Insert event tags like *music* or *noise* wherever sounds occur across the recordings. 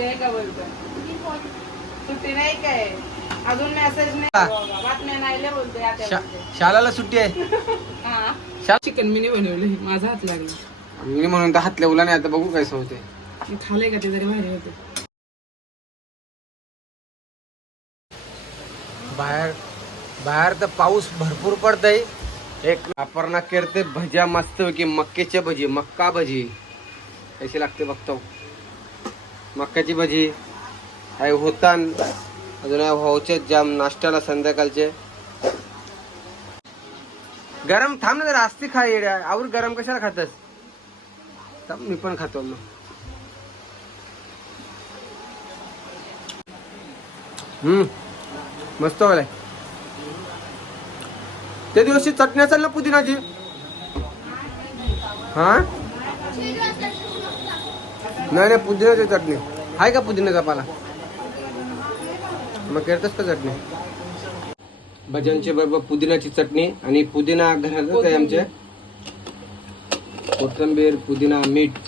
सुट्टी आहे का बोलतोय? सुट्टी नाही काय? अजून मेसेज नाही. बाबा, बातम्या नाही लय बोलतोय आता शा- बोलतोय. शालाला सुट्टी आहे. हा. शा- चिकन मी नाही बनवलं माझा हात लागला. मी म्हणून तर हात लावला नाही आता बघू काय होते मी खाल्लंय का ते तरी भारी होते. बाहेर बाहेर तर पाऊस भरपूर पडतय. एक अपर्णा करते भज्या मस्त की मक्केचे भजी मक्का भजी. कशी लागते बघतो. मक्याची भजी आहे होतान अजून आहे भाऊचे जाम नाश्त्याला संध्याकाळचे. गरम थांब ना जरा असती खा येड्या. आवर गरम कशाला खातस? थांब, मी पण खातो मग. हम्म मस्त वालाय. त्या दिवशी चटण्या चाललं पुदिनाची. हा? नाही नाही पुदिनाची चटणी. आहे का पुदिन्याचा पाला मग करतस का चटणी? भज्यांच्या बरोबर पुदिनाची चटणी आणि पुदिना घरातच आहे आमच्या कोथिंबीर पुदिना मीठ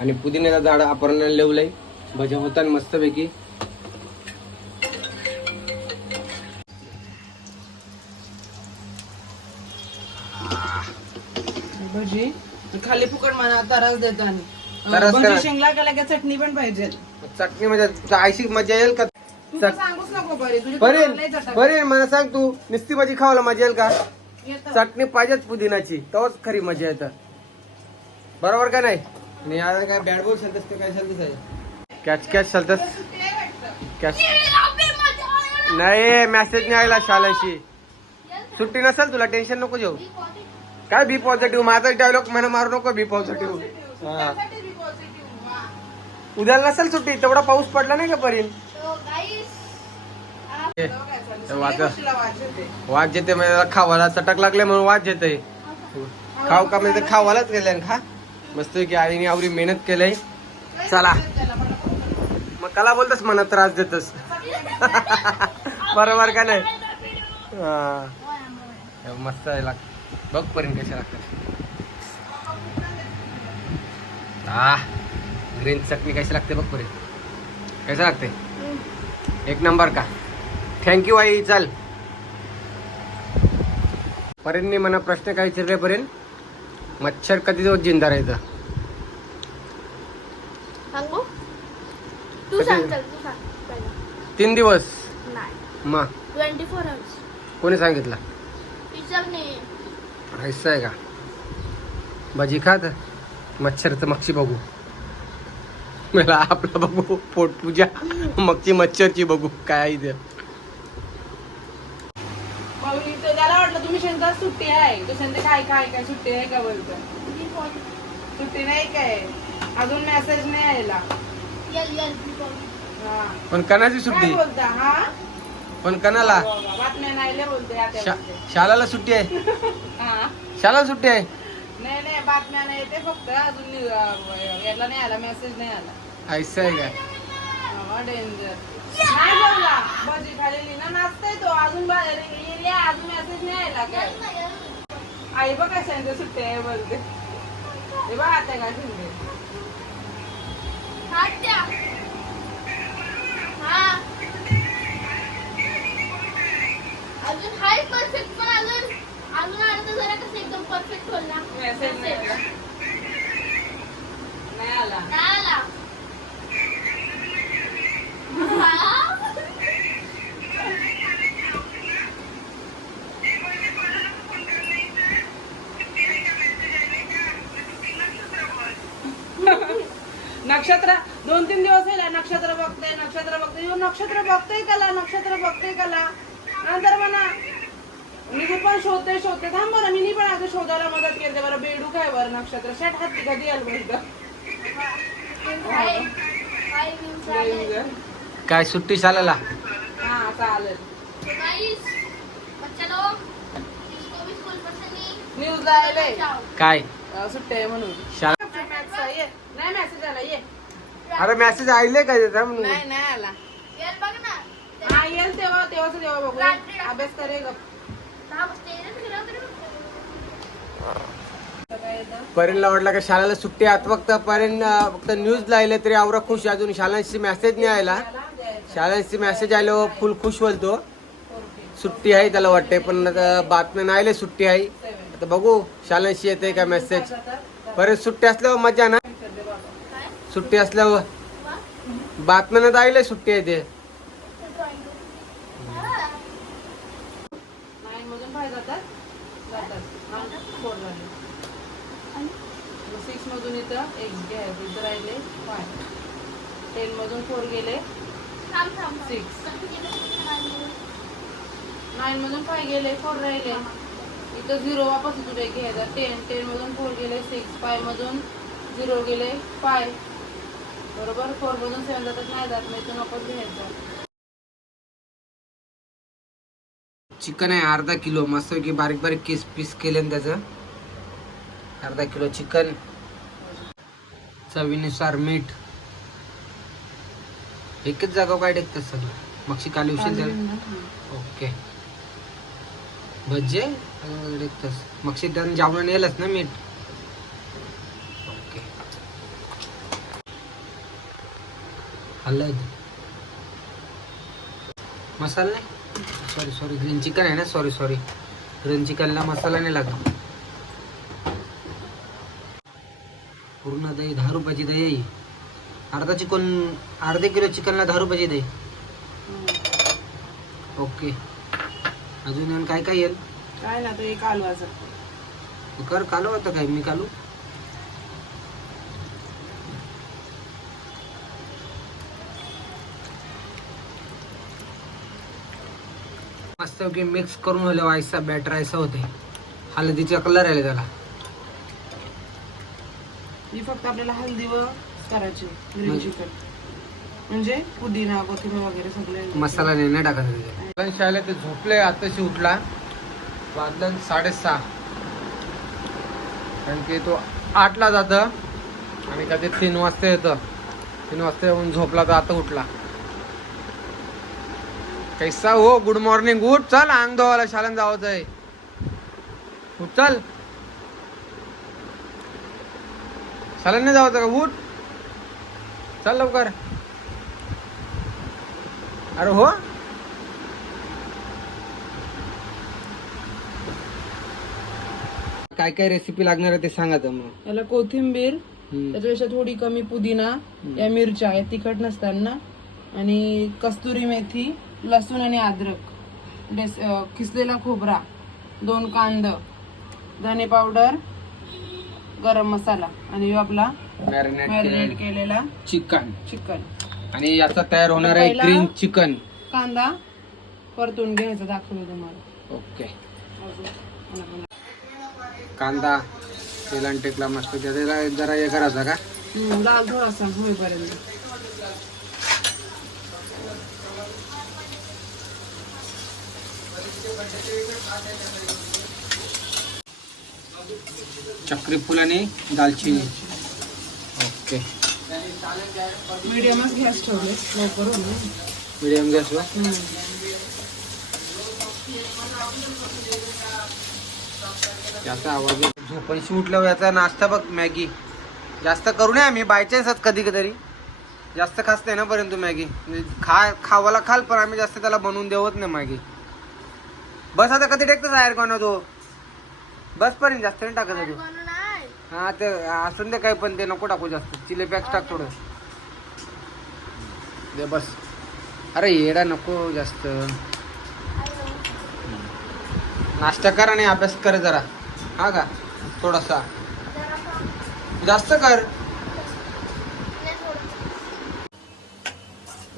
आणि पुदिन्याचा झाड आपण लावलंय. भज्या होतात मस्तपैकी. भजी खाली फुकट मला त्रास देतो आणि करा. शेंगला चटणी पण पाहिजे. चटणी म्हणजे आयशी मजा येईल का? तू तर सांगूच नको बरे तुझी बरेन मला सांग तू नुसती भाजी खावायला मजा येईल का? चटणी पाहिजेच पुदिनाची तेव्हाच खरी मजा येतं. बरोबर का नाही? आणि आता काय बॅट बॉल काय आहे. कॅच कॅच खेळतस कॅच नाही मेसेज नाही आला शाळेशी सुट्टी नसेल तुला टेन्शन नको घेऊ. काय बी पॉझिटिव्ह माझा डायलॉग मला मारू नको बी पॉझिटिव्ह हा. उद्याला नसेल सुट्टी तेवढा पाऊस पडला नाही का परीन? वाघ. ते येते म्हणजे खावाला चटक लागले म्हणून वाघ येते खाऊ का म्हणजे खावालाच गेले खा. मस्त की आईने आवरी मेहनत केलंय. चला. मग कला बोलतस मनात त्रास देतस. *laughs* बरोबर का नाही? हा. मस्त आहे लाग. बघ पर्यंत कशा लागतात हा. ग्रीन चटणी कशी लागते बघ पर्यंत कशा लागते? एक नंबर का? थँक्यू आई चल. पर्यंतने मला प्रश्न काय विचारले पर्यंत मच्छर कधी दिवस जिंदा राहायचं तीन दिवस. मग ट्वेंटी फोर आवर्स कोणी सांगितलं? ऐसा आहे का? भाजी खात मच्छर तर मच्छी बघू. मला आपला बघू पोट पूजा मगची मच्छरची बघू काय त्याला वाटलं तुम्ही सुट्टी आहे. तो काय काय काय सुट्टी आहे का सुट्टी नाही काय? अजून मेसेज नाही आलेला. हा. पण कणाची काय सुट्टी? बोलता हा? पण कणाला? बाबा, बातम्या नाही लय बोलतोय आता शा- बोलतोय. शालाला सुट्टी आहे? हा. शालाला सुट्टी आहे? नाही नाही बातम्या नाही येते फक्त. अजून याला नाही आला मेसेज नाही आला. ऐसा आहे काय? डेंजर नाही भजी खालेली ना नाचतोय तो. अजून बाहेर येईल या, अजून मेसेज नाही आला काय? आई बघ काय सांगते सुट्टी आहे बोलते हे बघ आता काय हा. अजून हाय परफेक्ट पण अजून अजून जरा कसं एकदम परफेक्ट होईल ना? मेसेज नाही आला नाही आला. नाही आला हा? नक्षत्र दोन तीन दिवस झाले नक्षत्र बघतोय नक्षत्र बघतोय. ह्यो नक्षत्र बघतोय कला नक्षत्र बघतोय कला. नंतर म्हणा मी ते पण शोधते शोधते थांब बरं मी पण आता शोधायला मदत करते बरं बेडू काय बरं नक्षत्र. शेट हाती कधी आलं आले. काय सुट्टी शालाला हा चालेल. न्यूज ला जाओ. काय? सुट्टी आहे म्हणून. शाला Message ये. नाही मेसेज आला. ये. अरे मेसेज आले काय त्याचा म्हणून? नाही नाही आला. यार बघ ना, हा येईल तेव्हा तेव्हाच तेव्हा बघू. रात्री- अभ्यास करे गप. दहा वाजता येईल ना फिरावं तरी. काय येतं परीनला वाटलं का शाळेला सुट्टी आता फक्त परीन अं, फक्त न्यूज लायले तरी आवरा खुश. आहे. अजून शाळांची मेसेज नाही आला शाळांची मेसेज आलो फुल खुश बोलतो. सुट्टी आहे त्याला वाटते पण आता बातम्या नाही आले सुट्टी आहे. आता बघू शाळांशी येते का मेसेज परत सुट्टी असल्यावर मजा ना काय सुट्टी असल्यावर वा? बातम्यानं आले सुट्टी आहे ते सिक्स मधून इथं एक घ्यायचं इथं राहिले फाय टेन मधून फोर गेले थांब थांब थांब. Six. कसं केलं? आणि- नाईन मधून फाय गेले फोर राहिले इथं झिरो वापस एक घ्यायचा टेन टेन मधून फोर गेले सिक्स फाय मधून झिरो गेले फाय बरोबर? फोर मधून सेवन जातात नाही जात मग इथून वापस घ्यायचं चिकन आहे अर्धा किलो. मस्त की बारीक बारीक केस पीस केले ना त्याचं. अर्धा किलो चिकन. चवीनुसार मीठ. एकच जागा काय टेकतात सगळं मग काली उशीर झालं. ओके टेकतस मग त्यानं जेवण येलच ना मीठ? ओके. मसाला नाही? सॉरी सॉरी ग्रीन चिकन आहे ना? सॉरी सॉरी ग्रीन चिकनला मसाला नाही लागत. पूर्ण दही दहा रुपयाची दही आहे. अर्धा चिकन अर्धे किलो चिकनला दहा रुपयाची दही. ओके. अजून आणि काय काय येईल काय ना तो एक हलवाचा कर कालू होतं काय? मी कालू? मस्त की मिक्स करून होले व्हायचा बॅटर ऐसा होते. हळदीचा कलर आले त्याला. ही फक्त आपल्याला हल्दी व करायची ग्रीन म्हणजे? चिकन म्हणजे पुदिना कोथिंबीर वगैरे सगळे. मसाला नाही ना टाकायचा त्याच्यात. शाळेत ते झोपले आताशी उठला. वाजलं साडेसहा. कारण की तो आठला जातं आणि कधी तीन वाजता येतं. तीन वाजता येऊन झोपला तर आता उठला. कैसा हो? गुड मॉर्निंग उठ चल अंग धुवायला शाळेत जावंच आहे उठ चल. शाळेत नाही जावं का? उठ. चल लवकर. अरे हो? काय काय रेसिपी लागणार आहे ते सांगा तर मग. याला कोथिंबीर हम्म. त्याच्यापेक्षा थोडी कमी पुदिना या मिरच्या या तिखट नसताना. आणि कस्तुरी मेथी लसूण आणि अद्रक. डेस अं, किसलेला खोबरा दोन कांद धने पावडर गरम मसाला. आणि आपला मॅरिनेट मॅरिनेट केलेला चिकन. चिकन. आणि याचा तयार होणार आहे पहिला- ग्रीन चिकन कांदा परतून घ्यायचा दाखवलं तुम्हाला. ओके कांदा तेलान टेकला मस्त त्याला जरा हे करायचा का? लाल थोडासा होईपर्यंत. चक्री फुल आणि दालचिनी. ओके. मीडियमच गॅस ठेवले लवकर होईल ना. मिडियम गॅसवर हम्म. याचा आवाज येतो. उठल्यावर याचा नाश्ता बघ मॅगी. जास्त करू नये आम्ही बाय चान्स कधी कधी. जास्त खास नाही ना पर्यंत मॅगी. म्हणजे खा खावाला खाल पण आम्ही जास्त त्याला बनवून देवत नाही मॅगी. बस आता कधी टेकतो तयार कोणा तो? बस पर्यंत जास्त नाही टाकत तू. हा ते असून दे काही पण ते नको टाकू जास्त. चिले पॅक्स टाक थोडं. दे बस. अरे येडा नको जास्त. नाश्ता कर आणि अभ्यास कर जरा. हा का? थोडासा. जास्त कर.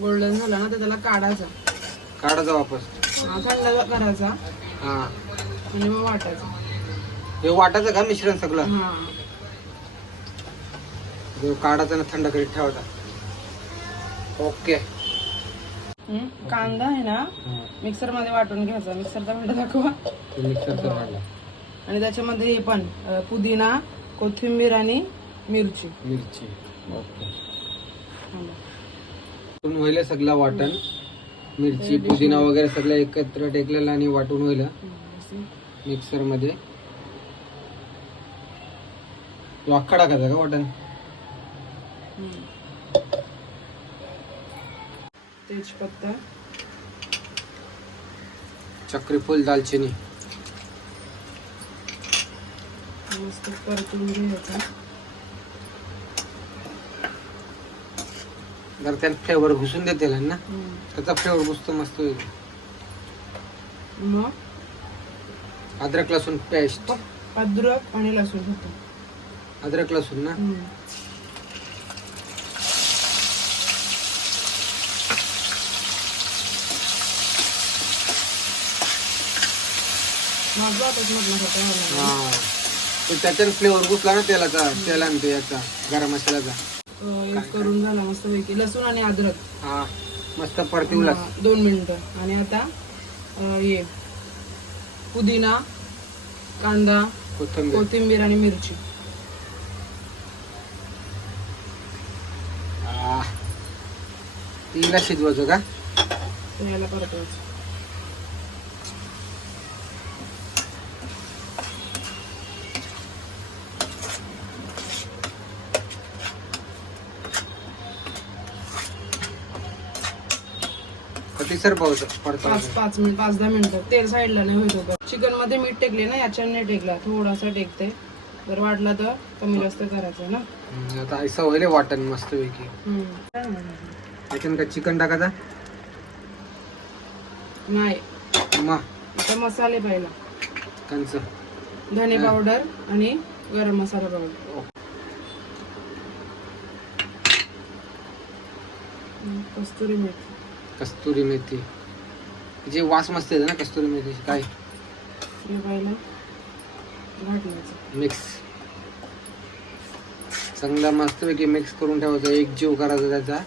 गोल्डन झाला ना तर त्याला काढायचा. काढायचा वापस. हा, थंड करायचा. हा. आणि मग वाटायचा. हे वाटायचं का मिश्रण सगळं? हा. हे काढायचं ना थंड करीत ठेवायचा. ओके. हम्म, कांदा आहे ना मिक्सरमध्ये वाटून घ्यायचा. मिक्सरचा भांडा दाखवा. मिक्सरचं काढलं आणि त्याच्यामध्ये हे पण अं, पुदिना कोथिंबीर आणि मिरची. मिरची. ओके. होईल सगळं वाटण मिरची पुदिना वगैरे सगळं एकत्र टेकलेलं आणि वाटून होईल मिक्सरमध्ये तो अख्खा टाकायचा का वाटण? तेजपत्ता. चक्री फुल दालचिनी. मस्त परतून घ्यायचा. जर त्याला फ्लेवर घुसून देते ना. त्याचा फ्लेवर घुसतो मस्त होईल. मग? अद्रक लसूण पेस्ट अद्रक आणि लसूण होतं अद्रक लसूण ना? माझं म्हटलं होतं हा. तर त्याच्यात फ्लेवर घुसला ना तेलाचा तेला आणि ते याचा गरम मसाल्याचा. करून झाला मस्त पैकी. लसूण आणि अद्रक. हा मस्त हा, दोन मिनिटं. आणि आता अं, हे पुदिना कांदा कोथिंबीर. कोथिंबीर आणि मिरची. आ. तिला शिजवायचं का? तर याला परतवायचं. कधी सर पाच पडतो. पाच मिनिट पाच दहा मिनिटं. तेल साईडला नाही होत होतं. चिकनमध्ये मीठ टेकले ना याच्याने नाही टेकला. थोडासा टेकते. जर वाटला तर कमी जास्त करायचं ना. हम्म, आता ऐसा होईल वाटण मस्त पैकी हम्म. त्याच्यानं काय चिकन टाकायचा? नाही. मग आता मसाले पहिला कंच धने पावडर आणि गरम मसाला पावडर. हम्म, कस्तुरी मेथी. कस्तुरी मेथी. जे वास मस्त येते ना कस्तुरी मेथी काय? मिक्स. चांगला मस्त पैकी मिक्स करून ठेवायचं एक जीव करायचा त्याचा.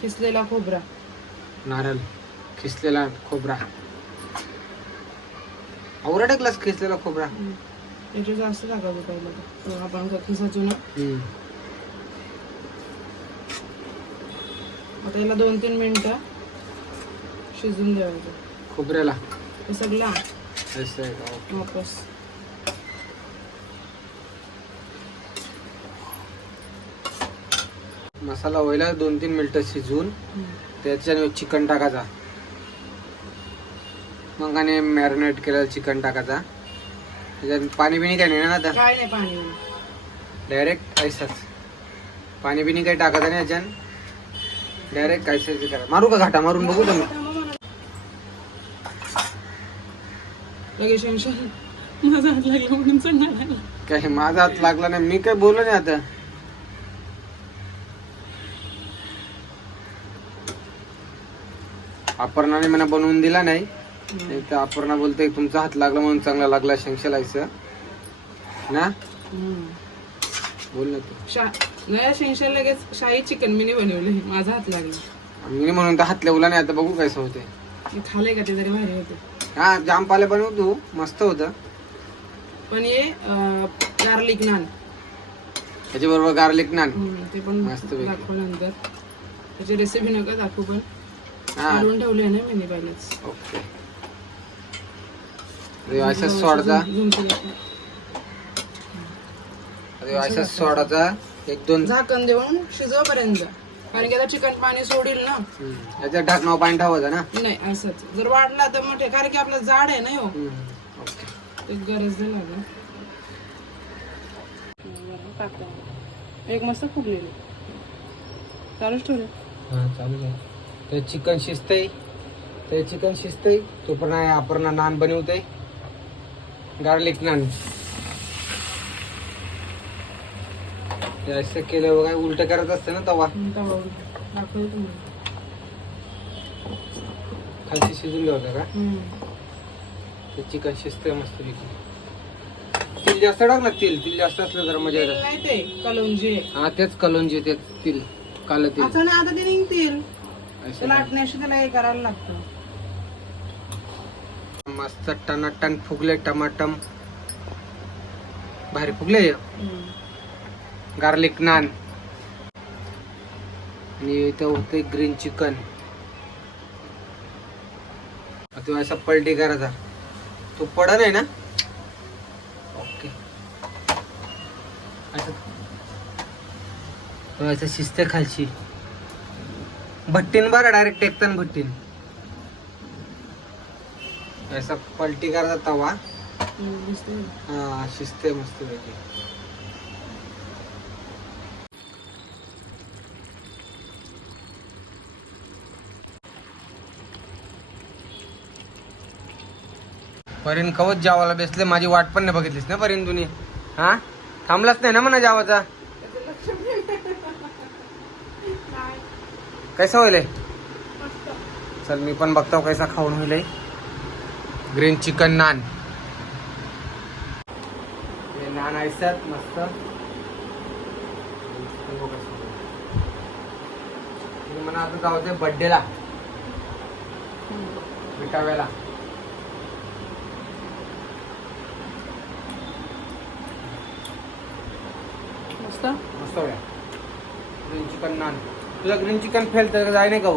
किसलेला खोबरा. नारळ. खिसलेला खोबरा. आवरा टाकलास खिसलेला खोबरा? याचे जास्त पहिला तर आपण खिसाचो ना. आता याला दोन तीन मिनिटं शिजून द्यायचं. खोबऱ्याला. हे सगळं असं आहे का? ओके. वापस. मसाला व्हायला दोन तीन मिनिटं शिजवून त्याच्याने चिकन टाकायचा. मग आणि मॅरिनेट केलेलं चिकन टाकायचा. त्याच्यात पाणी बिणी काय नाही ना आता? काय नाही पाणी डायरेक्ट ऐसाच पाणी बिणी काही टाकायचं नाही याच्यान डायरेक्ट ऐसायचं करा. मारू का घाटा? मारून बघू तुम्ही. लगेच माझा हात लागला म्हणून काय माझा हात लागला नाही. मी काय बोललो नाही आता. अपर्णाने मला बनवून दिला नाही. नाही तर अपर्णा बोलते तुमचा हात लागला म्हणून चांगला लागला शंशलायचं ना? बोल ना तू. शा नाही टेन्शन लगेच शाही चिकन मी नाही बनवले माझा हात लागला. मी म्हणून तर हात लावला नाही आता बघू काय होते मी खाल्ले का ते तरी भारी होते हा जाम पाले बनव तू मस्त होतं. पण ये गार्लिक नान. त्याच्याबरोबर गार्लिक नान. हम्म, ते पण मस्तपैकी. दाखव नंतर. त्याची रेसिपी नका दाखवू पण. हा. काढून ठेवले ना मी पहिलेच. ओके. अरे असं सोडायचा झुम केलं. अरे असं सोडायचा एक दोन. झाकण देऊन शिजवपर्यंत. कारण की आता चिकन पाणी सोडील ना. याच्यात ढाकणावर पाणी ठेवायचं ना? नाही असंच. जर वाढला तर ते- कारण की आपलं जाड आहे ना हो. ते गरज नाही टाकतो एक मस्त फुगलेली. चालूच ठेवले हा चालू आहे ते चिकन शिजतंय. ते चिकन शिजतंय. तो पण आहे आपण नान बनवतंय. गार्लिक नान ते असं केलं बघा उलट करत असते ना तवा. खालची शिजून घ्यावं का? हम्म. ते चिकन शिजतंय मस्त पैकी. तेल जास्त टाक ना तेल तेल जास्त असलं जरा मजा तेल येतं नाही ते कलौंजी. हा तेच कलोंजी तेच तेल काल तेल आता नाही आता ते निघतील. असं त्याला आटण्याशी त्याला हे करायला लागतं. मस्त टनाटन फुगले टमाटम. भारी फुगले. गार्लिक नान. आणि इथं होते ग्रीन चिकन. तो असा पलटी करायचा तो पडा नाही ना? ओके. असं तो असं शिस्ते खालची. भट्टीन बरं डायरेक्ट टेकताना भट्टीन. असा पलटी करायचा तवा. हा शिस्ते मस्त पैकी. परीन कवच जावाला बेसले माझी वाट पण नाही बघितलीस ना परीन तुम्ही हा? थांबलाच नाही ना म्हणा जावाचा? कैसा होईल? चल मी पण बघतो कैसा खाऊन होईल. Green chicken naan. हे नान ऐसत मस्त. म्हणा आता जाऊ बड्डेला विटाव्याला मस्त. मस्त ग्रीन चिकन नान. तुझं ग्रीन चिकन फेल तर जाय नाही का?